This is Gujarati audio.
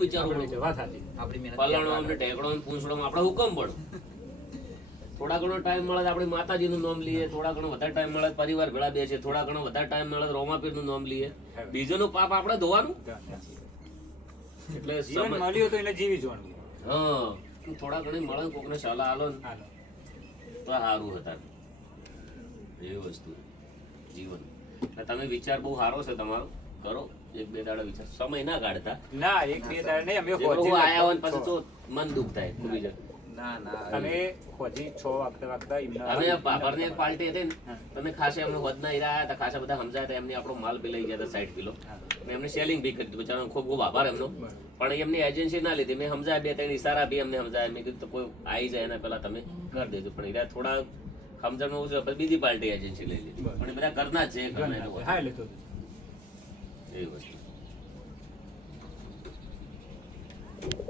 વિચારવું પડે. પલાણો અમને ઢેકણો ને પૂંછડો આપણે હુકમ પડે. થોડા ઘણો ટાઈમ મળે તો આપણે માતાજીનું નામ લઈએ, થોડા ઘણો વધારે ટાઈમ મળે તો પરિવાર ભેળા બેસીએ, થોડા ઘણો વધારે ટાઈમ મળે તો રોમાપીરનું નામ લઈએ. બીજોનું પાપ આપણે ધોવાનું. એટલે જીવન મળ્યું તો એને જીવી જોવાનું. હા, થોડા ઘણી મળે કોકને સલાહ આલો ને તો સારું હતા. એવી વસ્તુ જીવન. એટલે તમે વિચાર બહુ સારો છે તમારો, કરો એક બે દાડા વિચાર, સમય ના કાઢતા. ના એક બે દાડા નહીં, અમે જેવું આયા હોય ને પછી તો મન દુઃખ થાય ખૂબી જાય. અમે હોજી 6 વાગતા અમે બાબરની એક પાર્ટી હતી ને, તમે ખાસા એમને વધના હીરા આવ્યા હતા, ખાસા બધા સમજાયા હતા, એમને આપણો માલ બી લઈ ગયા હતા 60 કિલો. મેં એમને સેલિંગ બી કરી દીધું, બિચારાનો ખૂબ ખૂબ આભાર એમનો. પણ એમની એજન્સી ના લીધી, મેં સમજાયા, બે ત્રણ ઇશારા બી એમને સમજાયા. મેં કીધું તો કોઈ આવી જાય એના પહેલા તમે કરી દેજો. પણ હીરા થોડા સમજણમાં ઓછું, પછી બીજી પાર્ટી એજન્સી લઈ લીધી. પણ એ બધા ઘરના જ છે, ઘરના એવી વસ્તુ.